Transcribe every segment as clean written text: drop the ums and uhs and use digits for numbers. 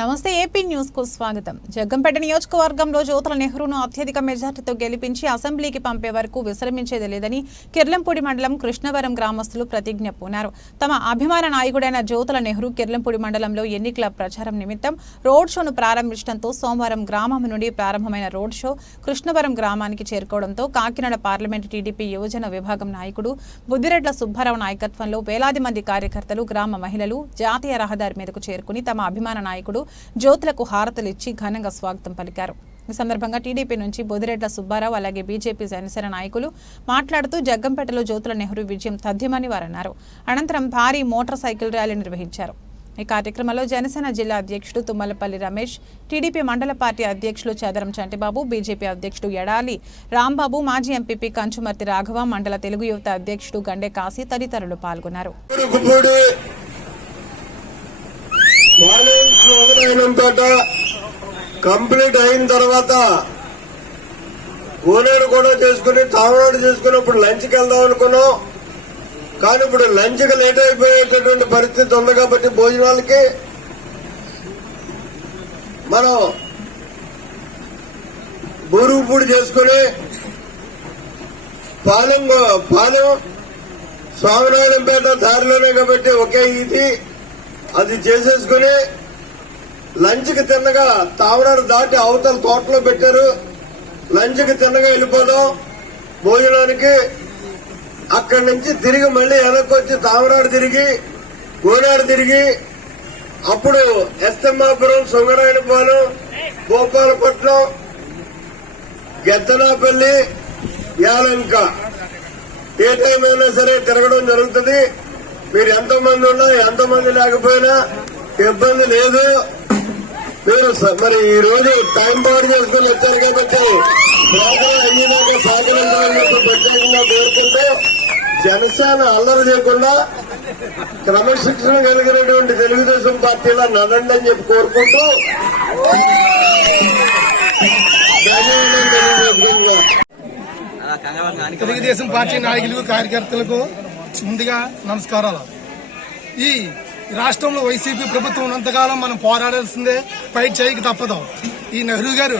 నమస్తే AP news కు స్వాగతం. జగ్గంపేట నియోజకవర్గంలో జ్యోతుల నెహ్రూను అత్యధిక మెజార్టీతో గెలిపించి అసెంబ్లీకి పంపే వరకు విశ్రమించేది లేదని కిర్లంపూడి మండలం కృష్ణవరం గ్రామస్తులు ప్రతిజ్ఞ పూనారు. తమ అభిమాన నాయకుడైన జ్యోతుల నెహ్రూ కిర్లంపూడి మండలంలో ఎన్నికల ప్రచారం నిమిత్తం రోడ్ షోను ప్రారంభించడంతో సోమవారం గ్రామం నుండి ప్రారంభమైన రోడ్ షో కృష్ణవరం గ్రామానికి చేరుకోవడంతో కాకినాడ పార్లమెంటు టీడీపీ యువజన విభాగం నాయకుడు బుద్దిరెడ్ల సుబ్బారావు నాయకత్వంలో వేలాది మంది కార్యకర్తలు, గ్రామ మహిళలు జాతీయ రహదారి మీదకు చేరుకుని తమ అభిమాన నాయకుడు జ్యోతులకు హారతలిచ్చి ఘనంగా స్వాగతం పలికారు. ఈ సందర్భంగా టీడీపీ నుంచి బుద్దిరెడ్ల సుబ్బారావు అలాగే బీజేపీ జనసేన నాయకులు మాట్లాడుతూ జగ్గంపేటలో జ్యోతుల నెహ్రూ విజయం తథ్యమని వారన్నారు. అనంతరం భారీ మోటార్ సైకిల్ ర్యాలీ నిర్వహించారు. ఈ కార్యక్రమంలో జనసేన జిల్లా అధ్యక్షుడు తుమ్మలపల్లి రమేష్, టీడీపీ మండల పార్టీ అధ్యక్షులు చదరం చంటిబాబు, బీజేపీ అధ్యక్షుడు ఎడాలి రాంబాబు, మాజీ ఎంపీపీ కంచుమర్తి రాఘవ, మండల తెలుగు యువత అధ్యక్షుడు గండే కాశీ తదితరులు పాల్గొన్నారు. కంప్లీట్ అయిన తర్వాత కోనేరు కూడా చేసుకుని తామనాడు చేసుకుని ఇప్పుడు లంచ్కి వెళ్దాం అనుకున్నాం. కానీ ఇప్పుడు లంచ్కి లేట్ అయిపోయేటటువంటి పరిస్థితి ఉంది కాబట్టి భోజనాలకి మనం బూరుగుపూడి చేసుకుని పాలెం స్వామినారాయణపేట దారిలోనే కాబట్టి ఒకే ఇది అది చేసేసుకుని లంచ్కి తిన్నగా తామనాడు దాటి అవతల తోటలో పెట్టారు. లంచ్కి తిన్నగా వెళ్ళిపోదాం భోజనానికి. అక్కడి నుంచి తిరిగి మళ్లీ వెనక్కి వచ్చి తామనాడు తిరిగి గోనాడు తిరిగి అప్పుడు ఎస్తమాపురం, సుంగరాయనపాలెం, గోపాలపట్నం, గెద్దనాపల్లి, యాలంక ఏ టైం అయినా సరే తిరగడం జరుగుతుంది. మీరు ఎంతమంది ఉన్నా ఎంతమంది లేకపోయినా ఇబ్బంది లేదు. మీరు మరి ఈ రోజు టైం పాడు చేసుకుని వచ్చారు కాబట్టి అయ్యేదాకా సహకరించాలని ప్రత్యేకంగా కోరుకుంటూ జనసేన అల్లరి చేయకుండా క్రమశిక్షణ కలిగినటువంటి తెలుగుదేశం పార్టీలో నడండి అని చెప్పి కోరుకుంటూ తెలుగుదేశం పార్టీ నాయకులకు, కార్యకర్తలకు ముందుగా నమస్కారాలు. ఈ రాష్ట్రంలో వైసీపీ ప్రభుత్వం ఉన్నంతకాలం మనం పోరాడాల్సిందే, ఫైట్ చేయక తప్పదు. ఈ నెహ్రూ గారు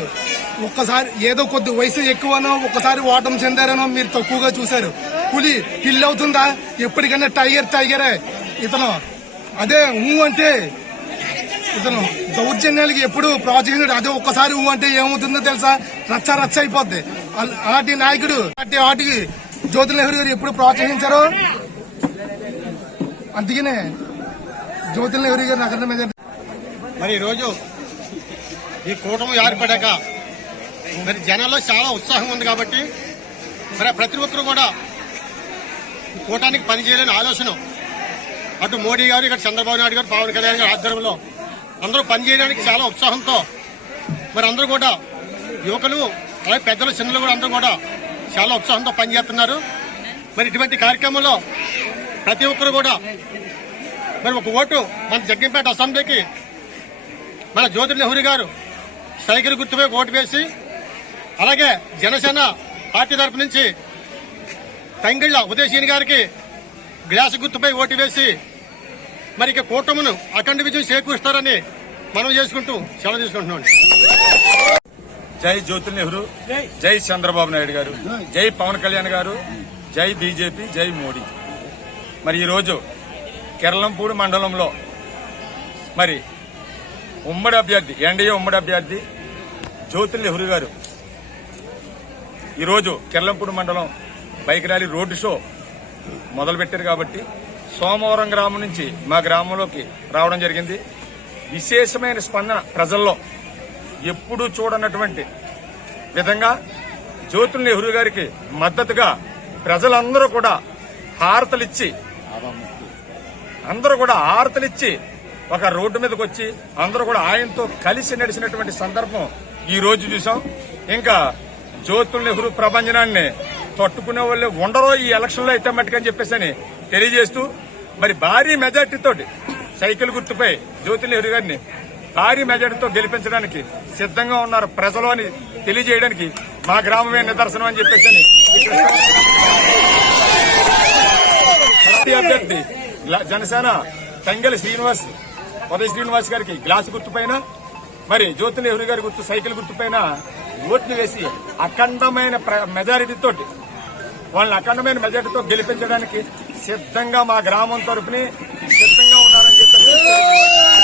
ఒక్కసారి ఏదో కొద్ది వయసు ఎక్కువనో ఒక్కసారి ఓటమి చెందారనో మీరు తక్కువగా చూశారు. పులి పిల్లి అవుతుందా? ఎప్పటికైనా టైగరే. ఇతను అదే అంటే ఇతను దౌర్జన్యాలకి ఎప్పుడు ప్రోత్సహించాడు. అదే ఒక్కసారి అంటే ఏమవుతుందో తెలుసా? రచ్చ అయిపోద్ది. అలాంటి నాయకుడు వాటికి జ్యోతుల నెహ్రూ గారు ఎప్పుడు ప్రోత్సహించారో అందుకనే జ్యోతుల నెహ్రూ గారు నగరం మీద. మరి ఈరోజు ఈ కూటమి ఏర్పడాక మరి జనాల్లో చాలా ఉత్సాహం ఉంది కాబట్టి మరి ప్రతి ఒక్కరు కూడా ఈ కూటానికి పనిచేయాలని ఆలోచన అటు మోడీ గారు, ఇక్కడ చంద్రబాబు నాయుడు గారు, పవన్ కళ్యాణ్ గారి ఆధ్వర్యంలో అందరూ పనిచేయడానికి చాలా ఉత్సాహంతో మరి అందరూ కూడా యువకులు అలాగే పెద్దలు, చిన్నలు కూడా అందరూ కూడా చాలా ఉత్సాహంతో పనిచేస్తున్నారు. మరి ఇటువంటి కార్యక్రమంలో ప్రతి ఒక్కరు కూడా మరి ఒక ఓటు మన జగ్గంపేట అసెంబ్లీకి మన జ్యోతుల నెహ్రూ గారు సైకిల్ గుర్తుపై ఓటు వేసి, అలాగే జనసేన పార్టీ తరపు నుంచి తంగిళ్ల ఉదయశీని గారికి గ్లాసు గుర్తుపై ఓటు వేసి మరి ఇక కూటమును అఖండ విజయం చేకూరుస్తారని మనం చేసుకుంటూ సెలవు తీసుకుంటున్నాం. జై జ్యోతుల నెహ్రూ, జై చంద్రబాబు నాయుడు గారు, జై పవన్ కళ్యాణ్ గారు, జై బీజేపీ, జై మోడీ. మరి ఈరోజు కిర్లంపూడి మండలంలో మరి ఉమ్మడి అభ్యర్థి, ఎన్డీఏ ఉమ్మడి అభ్యర్థి జ్యోతుల నెహ్రూ గారు ఈరోజు కిర్లంపూడి మండలం బైక్ ర్యాలీ రోడ్డు షో మొదలుపెట్టారు కాబట్టి సోమవారం గ్రామం నుంచి మా గ్రామంలోకి రావడం జరిగింది. విశేషమైన స్పందన ప్రజల్లో ఎప్పుడూ చూడనటువంటి విధంగా జ్యోతుల నెహ్రూ గారికి మద్దతుగా ప్రజలందరూ కూడా హారతలిచ్చి ఒక రోడ్డు మీదకి వచ్చి అందరూ కూడా ఆయనతో కలిసి నడిచినటువంటి సందర్భం ఈ రోజు చూసాం. ఇంకా జ్యోతుల నెహ్రూ ప్రభంజనాన్ని తట్టుకునే వాళ్ళు ఉండరో ఈ ఎలక్షన్ లో అయితే మట్టుకని చెప్పేసి తెలియజేస్తూ మరి భారీ మెజార్టీతో సైకిల్ గుర్తుపై జ్యోతుల నెహ్రూ గారిని భారీ మెజార్టీతో గెలిపించడానికి సిద్ధంగా ఉన్నారు ప్రజలు అని తెలియజేయడానికి మా గ్రామమే నిదర్శనం అని చెప్పేసి అభ్యర్థి జనసేన తంగెల శ్రీనివాస్ ఉదయ శ్రీనివాస్ గారికి గ్లాసు గుర్తుపైన, మరి జ్యోతి నెహ్రూ గారి గుర్తు సైకిల్ గుర్తుపైన ఓట్లు వేసి అఖండమైన మెజారిటీతో వాళ్ళని అఖండమైన మెజారిటీతో గెలిపించడానికి సిద్ధంగా మా గ్రామం తరపుని సిద్ధంగా ఉన్నారని చెప్పి